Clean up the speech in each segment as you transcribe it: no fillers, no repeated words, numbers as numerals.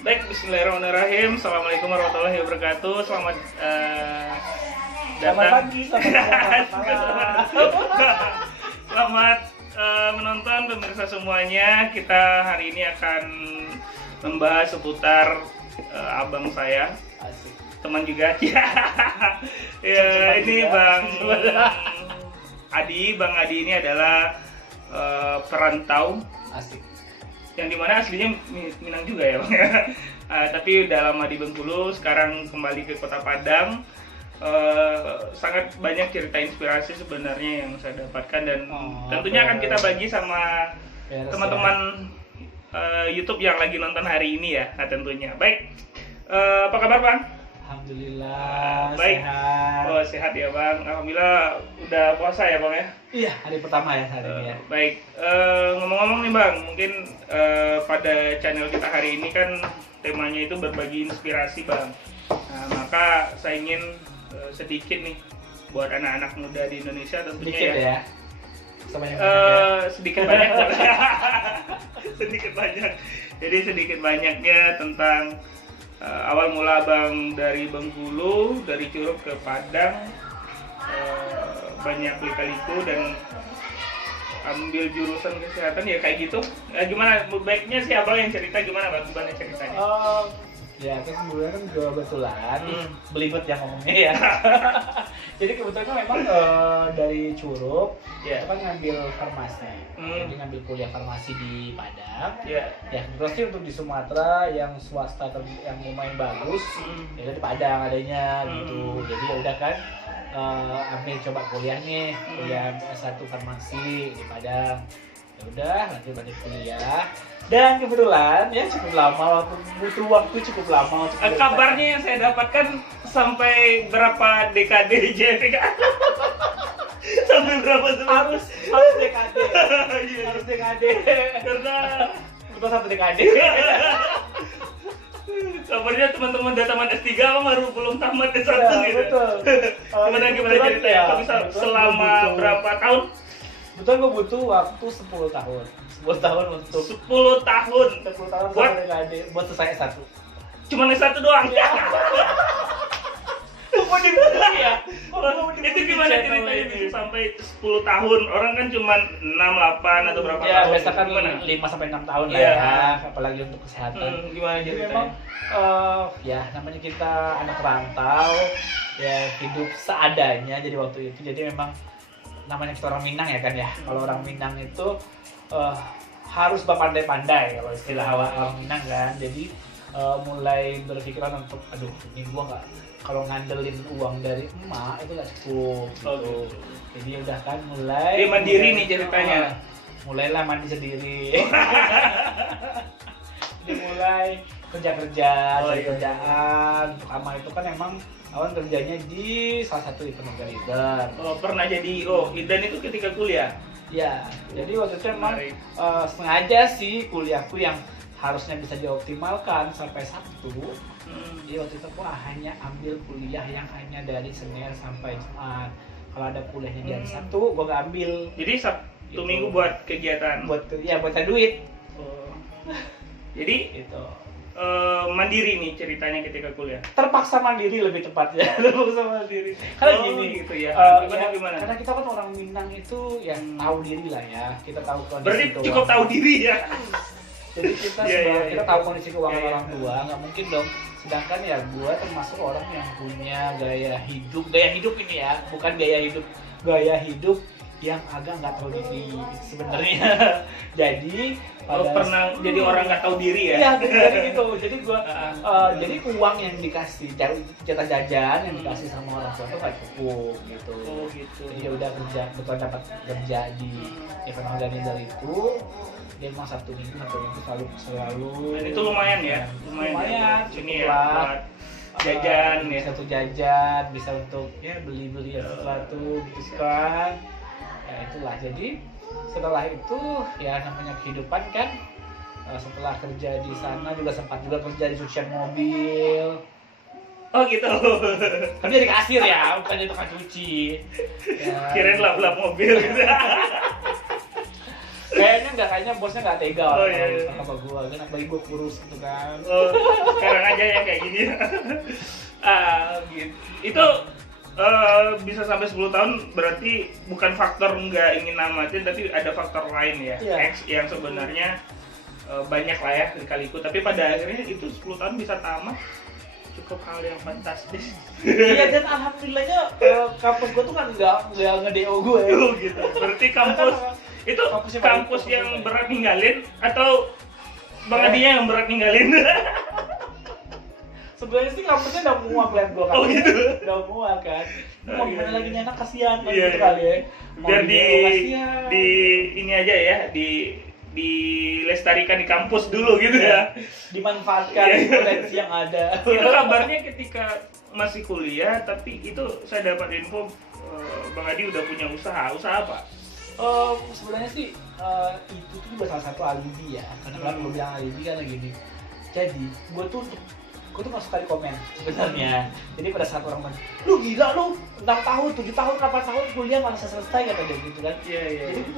Baik, Bismillahirrahmanirrahim. Assalamualaikum warahmatullahi wabarakatuh. Selamat Selamat datang. pagi, selamat malam. Selamat menonton pemirsa semuanya. Kita hari ini akan membahas seputar abang saya, Asik. teman juga. Ya, ini Bang Adi. Bang Adi ini adalah perantau. Asik. Yang dimana aslinya Minang juga ya Bang ya. Tapi udah lama di Bengkulu, sekarang kembali ke Kota Padang. Sangat banyak cerita inspirasi sebenarnya yang saya dapatkan dan tentunya akan kita bagi sama teman-teman YouTube yang lagi nonton hari ini ya, tentunya. Baik, apa kabar Bang? Alhamdulillah Baik. sehat. Oh, sehat ya Bang. Alhamdulillah udah puasa ya Bang ya. Iya, hari pertama ya hari ini ya. Baik, ngomong-ngomong nih Bang, mungkin pada channel kita hari ini kan temanya itu berbagi inspirasi Bang. Nah, maka saya ingin sedikit nih buat anak-anak muda di Indonesia tentunya Sedikit ya. Sama yang sedikit banyak sedikit banyak. Jadi sedikit banyaknya tentang awal mula Bang dari Bengkulu, dari Curug ke Padang, banyak lika-liku dan ambil jurusan kesehatan ya kayak gitu. Gimana baiknya sih abang yang cerita, gimana Bang? Gimana ceritanya? Ya, kan sebenarnya kan kebetulan belibet yang ngomongnya ya. Jadi kebetulan memang dari Curug Ya. kita kan ngambil farmasi. Jadi ngambil kuliah farmasi di Padang. Ya. Ya, kebetulan sih untuk di Sumatera yang swasta yang lumayan bagus, ya di Padang adanya gitu. Jadi ya udah kan ambil coba kuliah nih, kuliah S1 farmasi di Padang. Ya udah, lanjut kuliah. Dan kebetulan ya cukup lama, butuh waktu cukup lama untuk Kabarnya yang saya dapatkan sampai berapa dekade JPK? Sampai berapa harus dekade. Harus dekade. Karena Betul satu dekade. kabarnya teman-teman udah tamat S3 baru belum tamat S1 Ya, gitu. betul. Gimana ceritanya? Ya, Kok bisa selama berapa tahun? Betul, gue butuh waktu 10 tahun. 10 tahun untuk 10 tahun. 10 tahun Buat? sampai dekade buat selesai S1. Cuma S1 doang. Ya. Mau dibeli ya? Itu gimana ceritanya bisa sampai 10 tahun? Orang kan cuma 6, 8 atau berapa Ya, tahun? biasa kan Gimana? 5 sampai 6 tahun lah Iya. ya, apalagi untuk kesehatan. Gimana Jadi ceritanya? memang ya namanya kita anak rantau, ya hidup seadanya jadi waktu itu. Jadi memang namanya kita orang Minang ya kan ya. Kalau orang Minang itu harus berpandai-pandai kalau istilah orang Minang kan. Jadi mulai berpikiran untuk aduh ini gua nggak, kalau ngandelin uang dari emak itu nggak cukup gitu. Oh, gitu. Jadi udah kan mulai Dia mandiri nih ceritanya. Mulailah mandi sendiri. Jadi mulai kerja-kerja, Oh, cari iya. kerjaan. Pertama itu kan emang awal kerjanya di salah satu event organizer. Oh, pernah jadi Idan itu ketika kuliah. Ya, jadi waktu itu emang Menarik. sengaja sih kuliahku yang harusnya bisa dioptimalkan sampai Sabtu. Jadi waktu itu aku hanya ambil kuliah yang hanya dari Senin sampai Jumat. Kalau ada kuliahnya di hari Sabtu, gua nggak ambil. Jadi Sabtu Gitu. Minggu buat kegiatan. Buat cari duit. Oh. Jadi Gitu. mandiri nih ceritanya ketika kuliah. Terpaksa mandiri lebih tepatnya. Terpaksa mandiri. Karena Oh, gini, gitu ya. Gimana? Karena kita kan orang Minang itu yang tahu diri lah ya. Kita tahu kondisi Berarti keuangan. cukup tahu diri ya. Jadi kita Iya, kita iya. tahu kondisi keuangan Iya, iya. orang tua, nggak mungkin dong. Sedangkan ya gua termasuk orang yang punya gaya hidup ini ya, bukan gaya hidup yang agak nggak tahu diri sebenarnya. Jadi Pernah jadi orang nggak tahu diri ya? Iya, jadi gitu. Jadi gua jadi uang yang dikasih, jatah jajan yang dikasih sama orang tua tuh nggak cukup gitu. Oh gitu. Jadi ya udah kerja, betul dapat kerja di event organizer itu. Dia emang Sabtu Minggu selalu. Dan itu lumayan ya? Lumayan. Ini ya cukup lah. buat jajan ya. Bisa untuk jajan, bisa untuk ya beli sesuatu gitu kan. Ya itulah. Jadi setelah itu ya namanya kehidupan kan. Setelah kerja di sana juga sempat juga kerja di cucian mobil. Oh gitu. Tapi jadi kasir ya, bukan jadi tukang cuci. Ya, Kirain lap-lap mobil gitu. kayaknya bosnya nggak tega Oh, iya. sama gua, kan bagi gua kurus gitu kan. Oh, sekarang aja yang kayak gini. Gitu. Itu bisa sampai 10 tahun berarti bukan faktor nggak ingin namatin, tapi ada faktor lain ya, Iya. X yang sebenarnya banyak lah ya lika-liku, tapi pada akhirnya itu 10 tahun bisa tamat, cukup hal yang fantastis. Iya, dan alhamdulillahnya kampus gua tuh kan nggak nge-DO gue. Oh, gitu. Berarti kampus itu Kampusnya kampus baik, yang kampusnya berat ninggalin atau Bang Adinya yang berat ninggalin? Sebenarnya sih kampusnya udah muak liat gua kan. Oh, gitu. Udah muak kan. Mau Iya, gimana iya. lagi nih anak, kasihan kan Iya, gitu iya. kali ya. Mau Biar di-DO, kasihan. di ini aja ya, dilestarikan di kampus dulu gitu ya. Dimanfaatkan Iya. potensi yang ada. Itu kabarnya ketika masih kuliah, tapi itu saya dapat info Bang Adi udah punya usaha apa? Sebenarnya sih itu tuh juga salah satu alibi ya. Karena kalau gue bilang alibi kan gini. Jadi gue tuh nggak suka di komen sebenarnya. Jadi pada saat orang bilang, lu gila lu 6 tahun, 7 tahun, 8 tahun kuliah nggak selesai kata dia gitu kan. Iya, iya. Jadi gue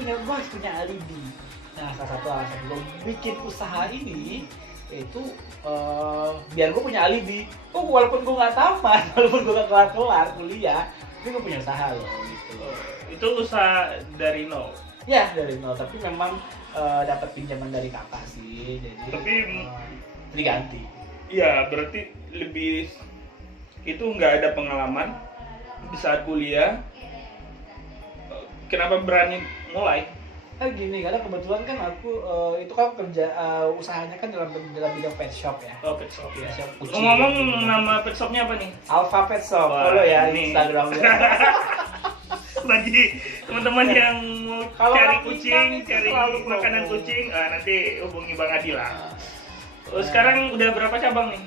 punya alibi. Nah, salah satu alasan gue bikin usaha ini yaitu biar gue punya alibi. Oh, walaupun gue nggak tamat, walaupun gue nggak kelar kuliah, tapi gue punya usaha loh gitu. Itu usaha dari nol. Ya dari nol, tapi memang dapat pinjaman dari kakak sih, jadi Tapi- diganti. Iya, berarti lebih itu nggak ada pengalaman di saat kuliah. Kenapa berani mulai? Gini, karena kebetulan kan aku itu kan kerja usahanya kan dalam bidang pet shop ya. Oh, pet shop ya. Pet shop kucing. Ngomong nama pet shopnya apa nih? Alpha Pet Shop, Wah, follow ya ini. Instagramnya. Bagi teman-teman yang mau Kalau cari orang kucing, Minang itu cari selalu makanan promo. kucing, nanti hubungi Bang Adi lah. Sekarang udah berapa cabang nih?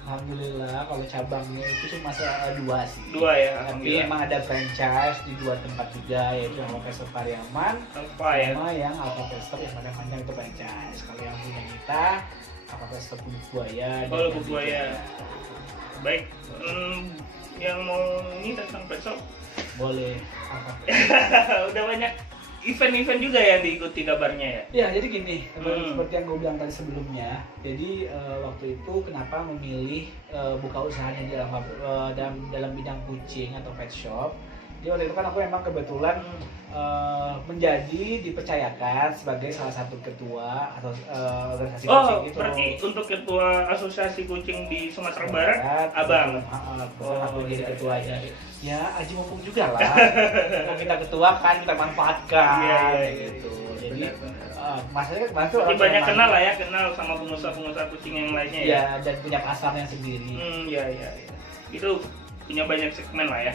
Alhamdulillah kalau cabangnya itu cuma 2 sih. 2 ya, Tapi alhamdulillah. emang ada franchise di 2 tempat juga, yaitu yang Alpha Pet Shop Pariaman Apa ya? sama yang Alpha Pet Shop yang panjang-panjang itu franchise. Kalau yang punya kita Alpha Pet Shop Lubuk Buaya. Oh, dan Lubuk yang Buaya. tiga. Baik, yang mau ini tentang pet shop Boleh Alpha Pet Shop. udah banyak event-event juga yang diikuti kabarnya ya. Ya, jadi gini, Hmm. seperti yang gue bilang tadi sebelumnya. Jadi waktu itu kenapa memilih buka usahanya di dalam bidang kucing atau pet shop. Jadi waktu itu kan aku emang kebetulan menjadi dipercayakan sebagai salah satu ketua atau organisasi kucing Oh, itu. berarti untuk ketua asosiasi kucing di Sumatera Barat, Abang. Kebetulan aku jadi iya, ketuanya. iya. Ya, aji mumpung juga lah. Mau kita ketua kan, kita manfaatkan. Iya, iya, gitu. iya. Jadi Benar, masalahnya kan masuk Jadi banyak kenal lah ya, kenal sama pengusaha-pengusaha kucing yang lainnya ya. ya, dan punya pasarnya sendiri. Iya, iya, iya. Itu punya banyak segmen lah ya.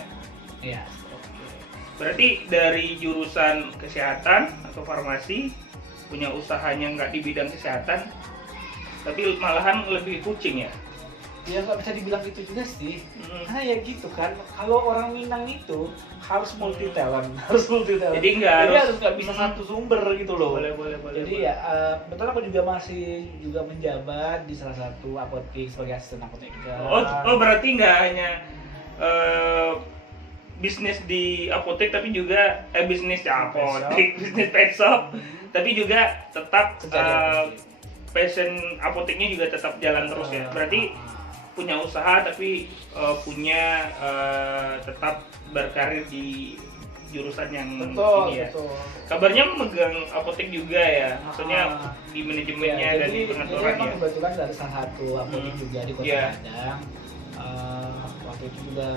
Iya. Berarti dari jurusan kesehatan atau farmasi, punya usahanya nggak di bidang kesehatan, tapi malahan lebih kucing ya. Ya nggak bisa dibilang itu juga sih. Hmm. Karena ya gitu kan, kalau orang Minang itu harus multi talent, harus multi talent. Jadi nggak nggak bisa satu sumber gitu loh. Boleh. Jadi ya betul aku juga masih menjabat di salah satu apotek sebagai asisten apoteker. Oh, berarti nggak hanya bisnis di apotek, tapi juga bisnis di apotek, bisnis pet shop, tapi juga tetap Kerja di apotek. passion apoteknya juga tetap jalan terus ya. Berarti punya usaha tapi punya tetap berkarir di jurusan yang betul, ini ya. betul. Kabarnya megang apotek juga ya, maksudnya di manajemennya Ya, dan di jadi pengaturan emang ya. kebetulan dari salah satu apotek juga di Kota Iya. Padang. Waktu itu juga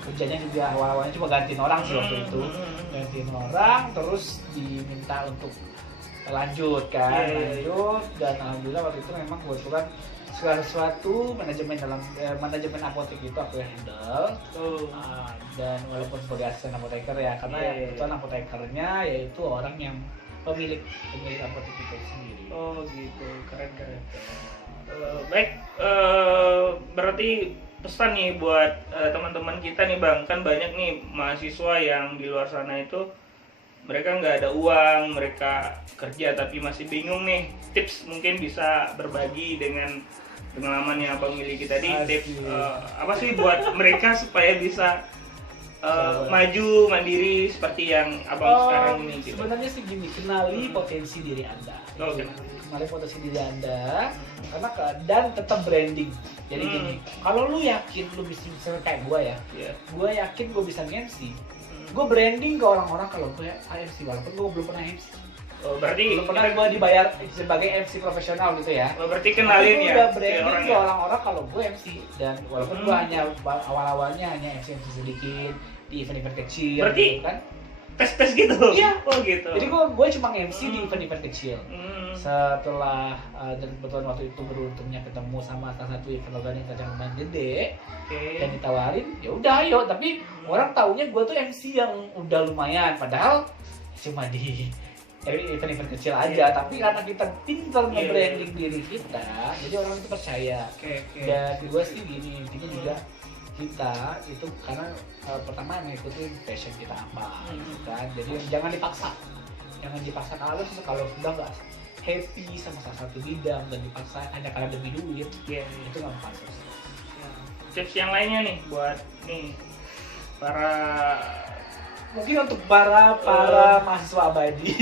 kerjanya juga awal-awalnya cuma gantiin orang sih waktu itu. Gantiin orang, terus diminta untuk lanjut kan, Iya, iya, iya. lanjut, dan alhamdulillah waktu itu memang kebetulan segala sesuatu manajemen apotek itu aku yang handle. Oh. Dan walaupun sebagai asisten apoteker ya, karena Iya, iya. kebetulan apotekernya yaitu orang yang pemilik apotek itu sendiri. Oh gitu, keren. Baik, berarti pesan nih buat teman-teman kita nih Bang, kan banyak nih mahasiswa yang di luar sana itu mereka nggak ada uang, mereka kerja tapi masih bingung nih. Tips mungkin bisa berbagi dengan pengalaman yang Abang miliki tadi. Asik. Tips apa sih buat mereka supaya bisa maju mandiri seperti yang abang sekarang ini gitu. Sebenarnya sih gini, kenali potensi diri Anda. Oh, Kenali potensi diri Anda, karena dan tetap branding. Jadi gini, kalau lu yakin lu bisa misalnya kayak gue ya, gue yakin gue bisa MC. Gue branding ke orang-orang kalau gue MC, walaupun gue belum pernah MC. Oh, berarti belum pernah gue dibayar sebagai MC profesional gitu ya. Oh, berarti kenalin ya. Udah branding ke orang-orang kalau gue MC, dan walaupun gue hanya awal-awalnya hanya MC sedikit di event-event kecil. Berarti gitu kan? Tes gitu. Iya. Oh gitu. Jadi gue cuma MC di event-event kecil. Setelah dan kebetulan waktu itu beruntungnya ketemu sama salah satu event organizer yang lumayan gede, dan ditawarin, ya udah ayo. Tapi orang taunya gue tuh MC yang udah lumayan, padahal cuma di event-event kecil aja. Tapi karena kita pintar nge-branding diri kita, jadi orang itu percaya. Dan gue sih gini, intinya juga kita itu karena pertama ngikutin passion kita apa gitu kan. Jadi jangan dipaksa kalau sudah nggak happy sama salah satu bidang dan dipaksa hanya karena demi duit, itu nggak pantas. Tips yang lainnya nih buat nih para mungkin untuk para mahasiswa abadi.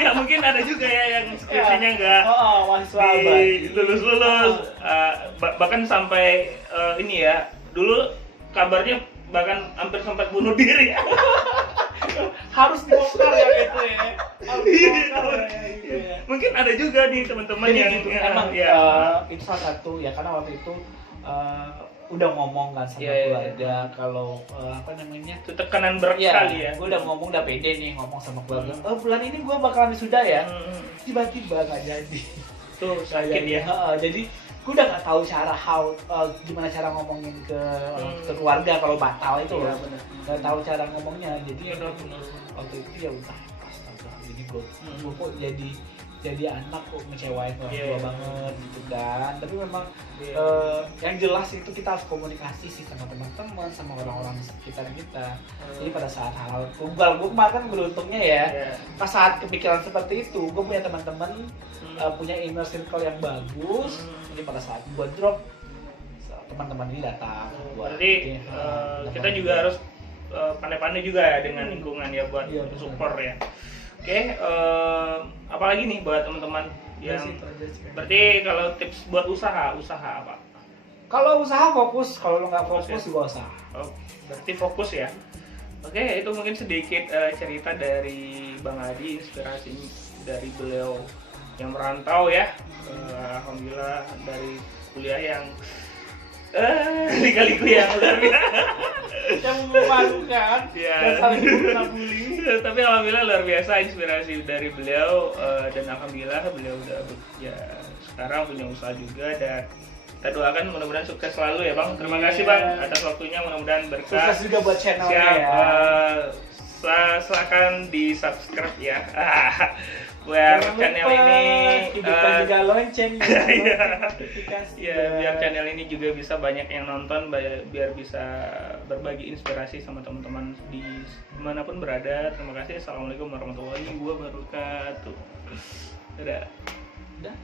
Ya mungkin ada juga ya yang skripsinya nggak mahasiswa abadi lulus bahkan sampai ini ya, dulu kabarnya bahkan hampir sampai bunuh diri. Harus dibongkar ya gitu ya. Harus dibongkar ya. Mungkin ada juga nih teman-teman Jadi yang gitu, emang itu salah satu ya, karena waktu itu udah ngomong kan sama keluarga kalau apa namanya, itu tekanan berat sekali ya. Gue udah ngomong, udah pede nih ngomong sama keluarga. Bulan ini gue bakalan wisuda ya. Tiba-tiba nggak jadi. Tuh sakit ya. Jadi gue udah nggak tahu cara gimana cara ngomongin ke keluarga kalau batal itu loh. Nggak tahu cara ngomongnya. Jadi waktu itu ya udah astaga. Jadi gue kok jadi anak kok ngecewain orang tua banget gitu kan. Tapi memang yang jelas itu kita harus komunikasi sih sama teman-teman, sama orang-orang di sekitar kita. Jadi pada saat hal tunggal, gue kemarin kan beruntungnya ya, pas saat kepikiran seperti itu, gue punya teman-teman, punya inner circle yang bagus. Jadi pada saat gue drop, teman-teman ini datang. Berarti kita juga harus pandai-pandai juga ya dengan lingkungan ya buat support ya. Oke, apalagi nih buat teman-teman yang berarti kalau tips buat usaha apa? Kalau usaha fokus, kalau lo nggak fokus juga usaha. Oh, berarti fokus ya. Oke, itu mungkin sedikit cerita dari Bang Adi, inspirasi dari beliau yang merantau ya. Alhamdulillah dari kuliah yang lika-liku yang luar biasa. Yang memalukan dan saling bully. Tapi alhamdulillah luar biasa inspirasi dari beliau, dan alhamdulillah beliau udah ya sekarang punya usaha juga, dan kita doakan mudah-mudahan sukses selalu ya Bang. Terima kasih Bang atas waktunya, mudah-mudahan berkah. Sukses juga buat channelnya ya. Silakan di subscribe ya. Biar channel ini hidupkan juga lonceng notifikasi. Ya, biar channel ini juga bisa banyak yang nonton, biar bisa berbagi inspirasi sama teman-teman di dimanapun berada. Terima kasih. Assalamualaikum warahmatullahi wabarakatuh. Dadah.